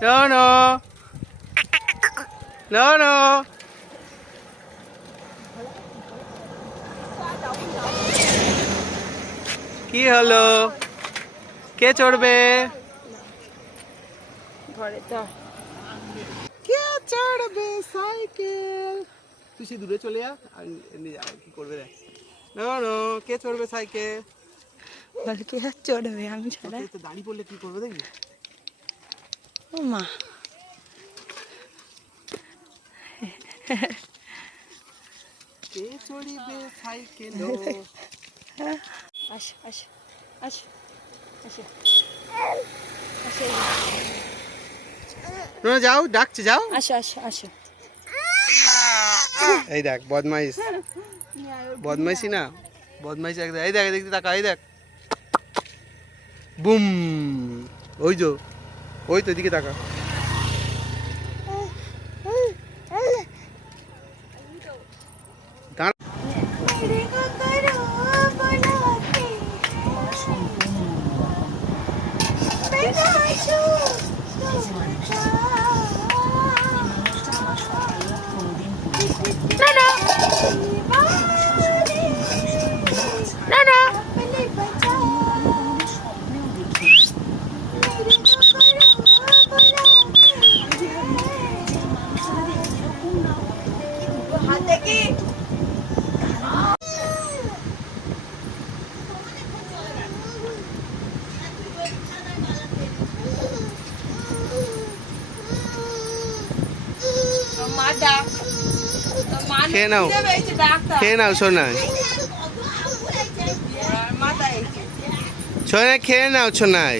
No, no. No, no. কি হলো? কে চড়বে? ঘরে তো কে চড়বে সাইকেল? তুই সে দূরে চলে যা আর এমনি যা কি করবে রে? নো নো, কে চড়বে সাইকেল? বলে কি আর চড়বে আমি ছাড়া। তো দাঁড়ি পড়লে কি করবে দেখবি? ও মা কে চড়িবে সাইকেল? আসো আসো আসো আসো আসো না যাও, ডাকছে যাও। আসো আসো আসো এই দেখ বদমাইশ, বদমাইশি না, বদমাইশি একদম। এই দেখ দেখতে তাকা, এই দেখ, বুম। ওই যে, ওই তো এদিকে তাকা। দাঁড়া। খেয়ে নাও, খেয়ে নাও সোনা, সোনা খেয়ে নাও সোনাই।